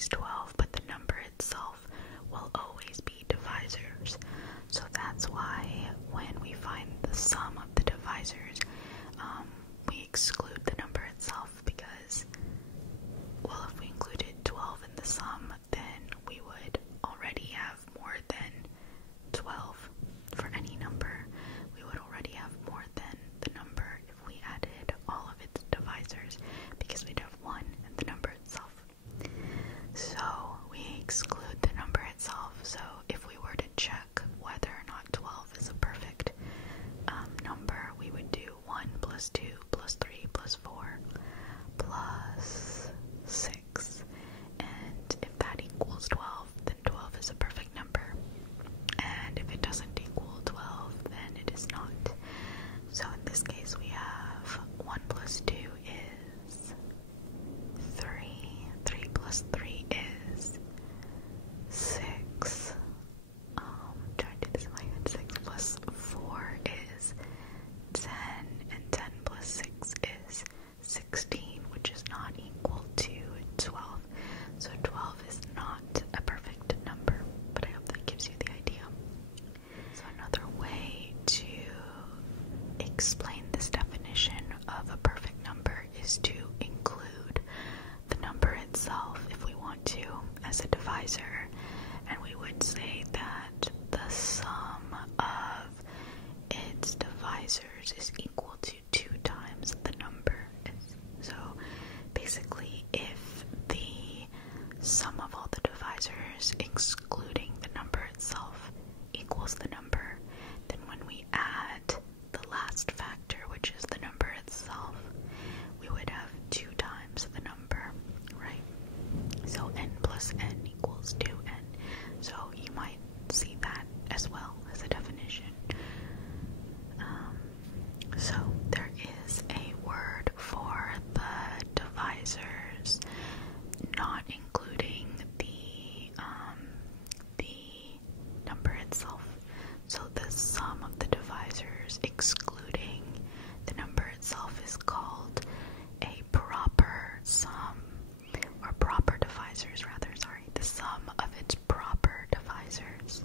always 12, but the number itself will always be divisors. So that's why when we find the sum of the divisors, we exclude the number itself, because, well, if we included 12 in the sum, then we would already have more than 12 for any number. We would already have more than the number if we added all of its divisors, because we'd have 1 in the number itself. So we exclude the number itself. So if we were to check whether or not 12 is a perfect number, we would do 1 plus 2 plus 3 plus 4 plus 6. And if that equals 12, then 12 is a perfect number. And if it doesn't equal 12, then it is not. So in this case, we have 1 plus 2 is 3. 3 plus 3 is 6. Trying to do this in my head. 6 plus 4 is 10. And 10 plus 6 is 16, which is not equal to 12. So 12 is not a perfect number, but I hope that gives you the idea. So another way to explain this definition of a perfect number is to include the number itself, if we want to, as a divisor, and we would say that the sum of its divisors is equal to 2 times the number. So basically, if the sum of all the divisors, excluding the number itself, equals the number, then when we add the last factor, which is the number itself, we would have 2 times the number, right? So n plus n equals 2n. So you might see that as well as a definition. So there is a word for the divisors, not including the number itself. So the sum of the divisors excluding the number itself is called a proper sum, or proper divisors rather, sorry. The sum of its proper divisors.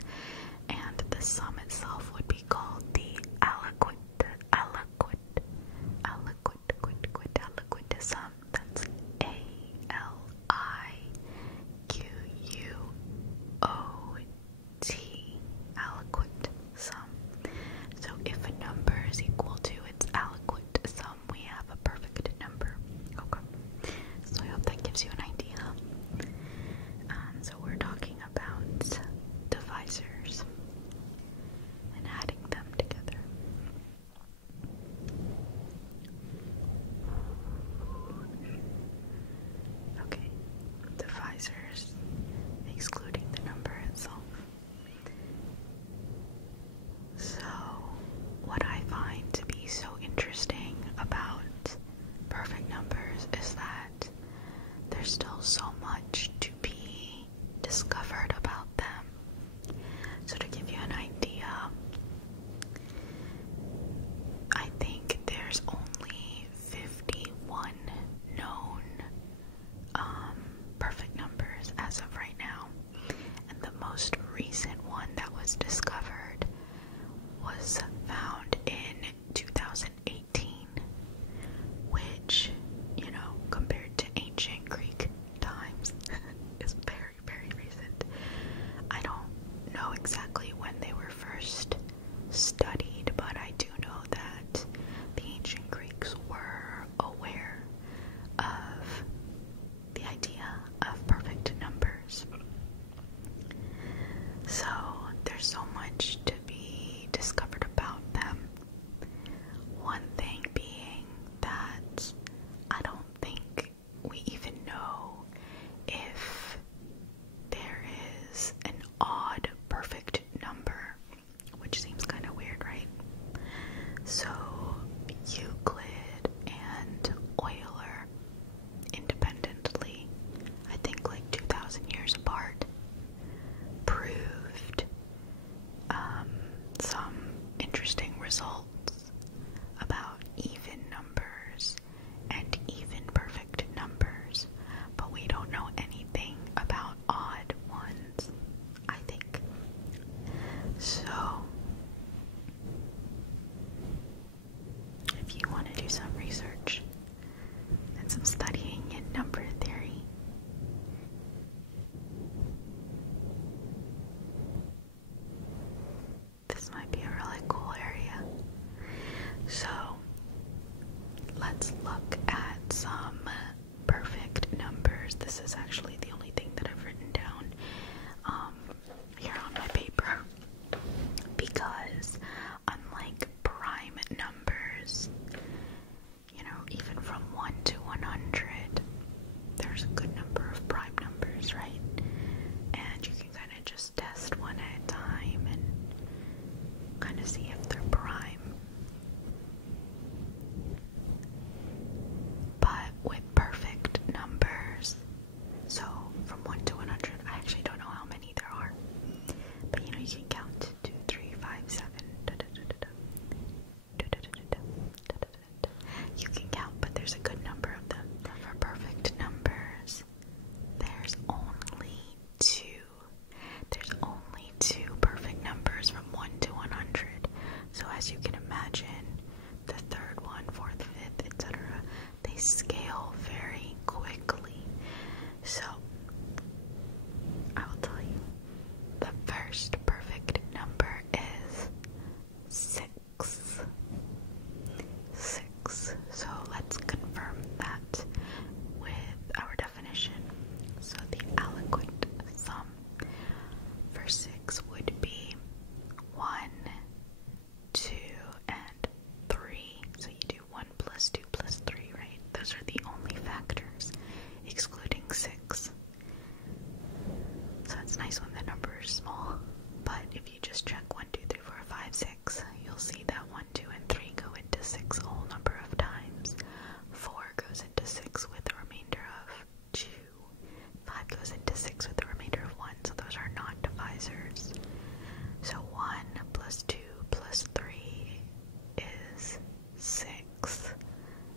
And the sum itself would be called the aliquot sum. That's aliquot, aliquot sum. So if a number is numbers, right? And you can kind of just test one at a time and kind of see if they're prime. But with perfect numbers, so from 1 to 100, I actually don't know how many there are, but you know, you can count 2, 3, 5, 7, you can count, but there's a good number of them. For perfect numbers, there's only two perfect numbers from 1 to 100. So as you can imagine, the third one, fourth, fifth, etc., they scale very quickly. So I will tell you, the first perfect number is 6. 6. So let's confirm that with our definition. So the aliquot sum for 6 would be 1, 2, and 3. So you do 1 plus 2 plus 3, right? Those are the only factors, excluding 6. So it's nice when the number is small. But if you just check 1, 2, 3, 4, 5, 6, you'll see that 1, 2, and 3 go into 6 a whole number of times. 4 goes into 6 with a remainder of 2. 5 goes into 6 with a remainder of 1, so those are not divisors. So 1 plus 2 plus 3 is 6,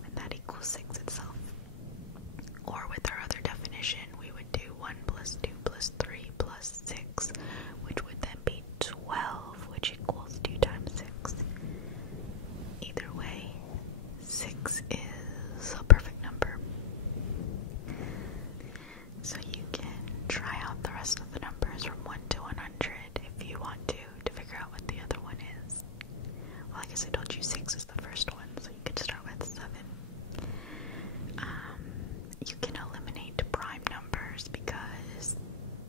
and that equals 6 itself. Or with our other definition, we would do 1 plus 2 plus 3 plus 6, which would then be 12, which equals 2 times 6. Either way, 6 is a perfect number. So you can try out the rest of the numbers from 1 to 100 if you want to figure out what the other one is. Well, I guess I told you 6 is the first one, so you could start with 7. You can eliminate prime numbers because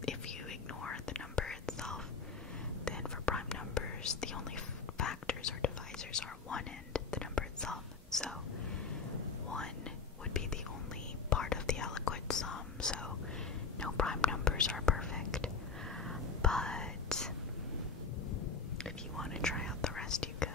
if you ignore the number itself, then for prime numbers, the only factors or divisors are 1 and the number itself. So 1 would be the only part of the aliquot sum, so no prime numbers are perfect. But if you want to try out the rest, you could.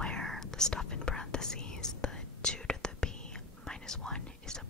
where the stuff in parentheses, the 2 to the p minus 1 is a